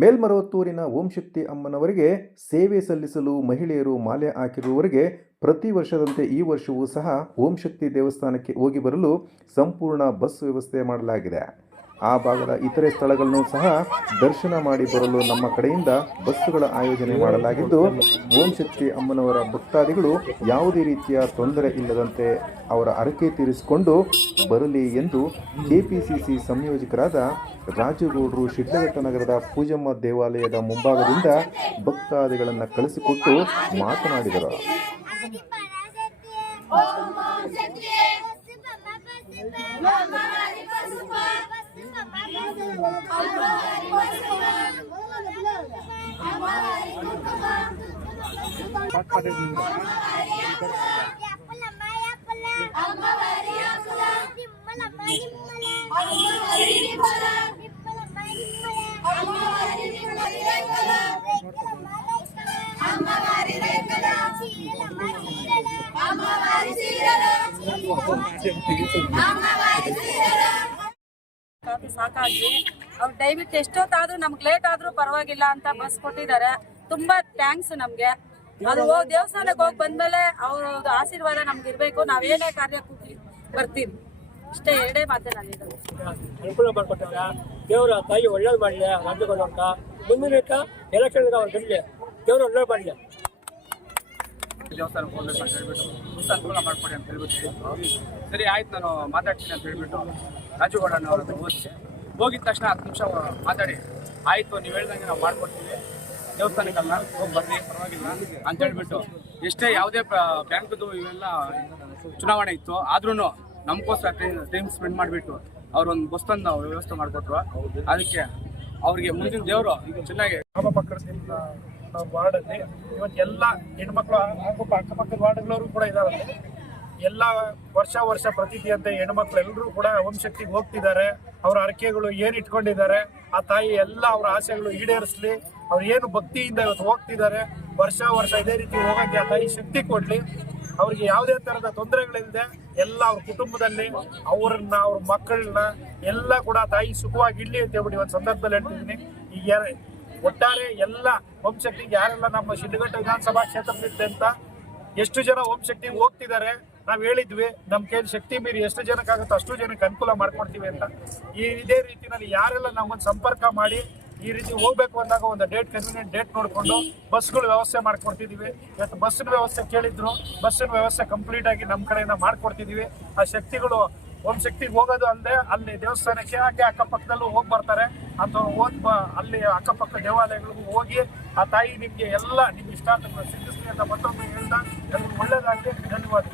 ಮೇಲ್ಮರವತ್ತೂರಿನ ಓಂ ಶಕ್ತಿ ಅಮ್ಮನವರಿಗೆ ಸೇವೆ ಸಲ್ಲಿಸಲು ಮಹಿಳೆಯರು ಮಾಲೆ ಹಾಕಿರುವವರಿಗೆ ಪ್ರತಿ ವರ್ಷದಂತೆ ಈ ವರ್ಷವೂ ಸಹ ಓಂ ಶಕ್ತಿ ದೇವಸ್ಥಾನಕ್ಕೆ ಹೋಗಿ ಬರಲು ಸಂಪೂರ್ಣ ಬಸ್ ವ್ಯವಸ್ಥೆ ಮಾಡಲಾಗಿದೆ. ಆ ಭಾಗದ ಇತರೆ ಸ್ಥಳಗಳನ್ನು ಸಹ ದರ್ಶನ ಮಾಡಿ ಬರಲು ನಮ್ಮ ಕಡೆಯಿಂದ ಬಸ್ಸುಗಳ ಆಯೋಜನೆ ಮಾಡಲಾಗಿದ್ದು ಓಂ ಶಕ್ತಿ ಅಮ್ಮನವರ ಭಕ್ತಾದಿಗಳು ಯಾವುದೇ ರೀತಿಯ ತೊಂದರೆ ಇಲ್ಲದಂತೆ ಅವರ ಅರಕೆ ತೀರಿಸಿಕೊಂಡು ಬರಲಿ ಎಂದು ಕೆಪಿಸಿಸಿ ಸಂಯೋಜಕರಾದ ರಾಜುಗೌಡರು ಶಿಡ್ಲಘಟ್ಟ ನಗರದ ಪೂಜಮ್ಮ ದೇವಾಲಯದ ಮುಂಭಾಗದಿಂದ ಭಕ್ತಾದಿಗಳನ್ನು ಕಳಿಸಿಕೊಟ್ಟು ಮಾತನಾಡಿದರು. ಸಾಕಾಗಿ ಅವ್ರು ದಯವಿಟ್ಟು ಎಷ್ಟೊತ್ತಾದ್ರೂ ನಮ್ಗೆ ಲೇಟ್ ಆದ್ರೂ ಪರವಾಗಿಲ್ಲ ಅಂತ ಬಸ್ ಕೊಟ್ಟಿದ್ದಾರೆ. ತುಂಬಾ ಥ್ಯಾಂಕ್ಸ್ ನಮ್ಗೆ. ಅದು ಹೋಗ್ ದೇವಸ್ಥಾನಕ್ಕೆ ಹೋಗಿ ಬಂದ್ಮೇಲೆ ಅವ್ರ ಆಶೀರ್ವಾದ ನಮ್ಗೆ ಇರ್ಬೇಕು. ನಾವೇನೇ ಕಾರ್ಯಕ್ಕೆ ಬರ್ತೀವಿ. ಇಷ್ಟೇ ಎರಡೇ ಮಾತೆ ನಾನು ಅನುಕೂಲ ಮಾಡ್ಕೊಟ್ಟವ್ರ. ದೇವರ ತಾಯಿ ಒಳ್ಳೇದು ಮಾಡಲಿ ಅಂತ. ಮುಂದಿನ ಎಲೆಕ್ಷನ್ ಅವ್ರು ಗೆಲ್ಲಿ ದೇವರು ಒಳ್ಳೇದು ಮಾಡಲಿ. ದೇವಸ್ಥಾನಕ್ಕೆ ಹೋಗ್ಬೇಕು ಅಂತ ಹೇಳ್ಬಿಟ್ಟು ಹೊಸ ಅನುಕೂಲ ಮಾಡ್ಕೊಡಿ ಅಂತ ಹೇಳ್ಬಿಟ್ಟು ಸರಿ ಆಯ್ತು ನಾನು ಮಾತಾಡ್ತೀನಿ ಅಂತ ಹೇಳ್ಬಿಟ್ಟು ರಾಜುಗೌಡನ ಅವ್ರ ಹತ್ರ ಹೋಗಿದ್ದೆ ಹೋಗಿದ ತಕ್ಷಣ ಹತ್ತು ನಿಮಿಷ ಮಾತಾಡಿ. ಆಯ್ತು ನೀವು ಹೇಳ್ದಂಗೆ ನಾವು ಮಾಡ್ಕೊಡ್ತೀವಿ. ದೇವಸ್ಥಾನಕ್ಕಲ್ಲ ಹೋಗಿ ಬರ್ರಿ ಪರವಾಗಿಲ್ಲ ಅಂತ ಹೇಳ್ಬಿಟ್ಟು. ಎಷ್ಟೇ ಯಾವುದೇ ಬ್ಯಾಂಕ್ದು ಇವೆಲ್ಲ ಚುನಾವಣೆ ಇತ್ತು ಆದ್ರೂ ನಮಗೋಸ್ಕರ ಟೈಮ್ ಸ್ಪೆಂಡ್ ಮಾಡಿಬಿಟ್ಟು ಅವ್ರೊಂದು ಬಸ್ ತಂದು ವ್ಯವಸ್ಥೆ ಮಾಡಿಕೊಟ್ರು. ಅದಕ್ಕೆ ಅವ್ರಿಗೆ ಮುಂದಿನ ದೇವರು ಚೆನ್ನಾಗಿ ನಾಮಪಕ್ಕದಿಂದ ನಾವು ವಾರ್ಡಲ್ಲಿ ಇವತ್ತು ಎಲ್ಲ ಹೆಣ್ಮಕ್ಳು ಹಾಗೂ ಅಕ್ಕಪಕ್ಕದ ವಾರ್ಡ್ಗಳವರು ಕೂಡ ಇದ್ದಾರೆ. ಎಲ್ಲ ವರ್ಷ ವರ್ಷ ಪ್ರತಿದಿಯಂತೆ ಹೆಣ್ಮಕ್ಳು ಎಲ್ಲರೂ ಕೂಡ ಓಂ ಶಕ್ತಿಗೆ ಹೋಗ್ತಿದ್ದಾರೆ. ಅವ್ರ ಹರಕೆಗಳು ಏನು ಇಟ್ಕೊಂಡಿದ್ದಾರೆ ಆ ತಾಯಿ ಎಲ್ಲ ಅವ್ರ ಆಸೆಗಳು ಈಡೇರಿಸ್ಲಿ. ಅವ್ರು ಏನು ಭಕ್ತಿಯಿಂದ ಇವತ್ತು ಹೋಗ್ತಿದ್ದಾರೆ. ವರ್ಷ ವರ್ಷ ಇದೇ ರೀತಿ ಹೋಗೋಕ್ಕೆ ಆ ತಾಯಿ ಶಕ್ತಿ ಕೊಡ್ಲಿ. ಅವ್ರಿಗೆ ಯಾವುದೇ ತರದ ತೊಂದರೆಗಳಿಲ್ಲದೆ ಎಲ್ಲ ಅವ್ರ ಕುಟುಂಬದಲ್ಲಿ, ಅವ್ರನ್ನ, ಅವ್ರ ಮಕ್ಕಳನ್ನ ಎಲ್ಲ ಕೂಡ ತಾಯಿ ಸುಖವಾಗಿ ಇಡ್ಲಿ ಅಂತ ಹೇಳ್ಬಿಟ್ಟು ಇವತ್ತು ಸಂದರ್ಭದಲ್ಲಿ ಹೇಳ್ತಿದ್ದೀನಿ. ಈ ಒಟ್ಟಾರೆ ಎಲ್ಲ ಶಕ್ತಿಗೆ ಯಾರೆಲ್ಲ ನಮ್ಮ ಶಿಡ್ಲಘಟ್ಟ ವಿಧಾನಸಭಾ ಕ್ಷೇತ್ರದಿಂದ ಅಂತ ಎಷ್ಟು ಜನ ಓಂ ಶಕ್ತಿಗೆ ಹೋಗ್ತಿದ್ದಾರೆ, ನಾವು ಹೇಳಿದ್ವಿ ನಮ್ಮ ಕೈಲಿ ಶಕ್ತಿ ಮೀರಿ ಎಷ್ಟು ಜನಕ್ಕಾಗುತ್ತೋ ಅಷ್ಟು ಜನಕ್ಕೆ ಅನುಕೂಲ ಮಾಡ್ಕೊಡ್ತೀವಿ ಅಂತ. ಈ ಇದೇ ರೀತಿಯಲ್ಲಿ ಯಾರೆಲ್ಲ ನಮ್ಮನ್ನು ಸಂಪರ್ಕ ಮಾಡಿ ಈ ರೀತಿ ಹೋಗ್ಬೇಕು ಅಂದಾಗ ಒಂದು ಡೇಟ್ ಕನ್ವೀನಿಯಂಟ್ ಡೇಟ್ ನೋಡಿಕೊಂಡು ಬಸ್ಗಳು ವ್ಯವಸ್ಥೆ ಮಾಡ್ಕೊಡ್ತಿದ್ದೀವಿ ಇವತ್ತು ಬಸ್ಸಿನ ವ್ಯವಸ್ಥೆ ಕೇಳಿದ್ರು. ಬಸ್ಸಿನ ವ್ಯವಸ್ಥೆ ಕಂಪ್ಲೀಟ್ ಆಗಿ ನಮ್ಮ ಕಡೆಯಿಂದ ಮಾಡ್ಕೊಡ್ತಿದ್ದೀವಿ ಆ ಶಕ್ತಿಗಳು ಓಂ ಶಕ್ತಿಗೆ ಹೋಗೋದು ಅಲ್ಲದೆ ಅಲ್ಲಿ ದೇವಸ್ಥಾನಕ್ಕೆ ಹಾಗೆ ಅಕ್ಕಪಕ್ಕದಲ್ಲೂ ಹೋಗಿ ಬರ್ತಾರೆ. ಅಂತ ಹೋದ್ ಬ- ಅಲ್ಲಿ ಅಕ್ಕಪಕ್ಕ ದೇವಾಲಯಗಳಿಗೂ ಹೋಗಿ ಆ ತಾಯಿ ನಿಮಗೆ ಎಲ್ಲ ನಿಮ್ಗೆ ಇಷ್ಟಾರ್ಥಗಳು ಸಿದ್ಧಿಸ್ಲಿ ಅಂತ ಮತ್ತೊಮ್ಮೆ ಹೇಳ್ತಾ ಎಲ್ಲರಿಗೂ ಒಳ್ಳೇದಾಗಲಿ. ಧನ್ಯವಾದ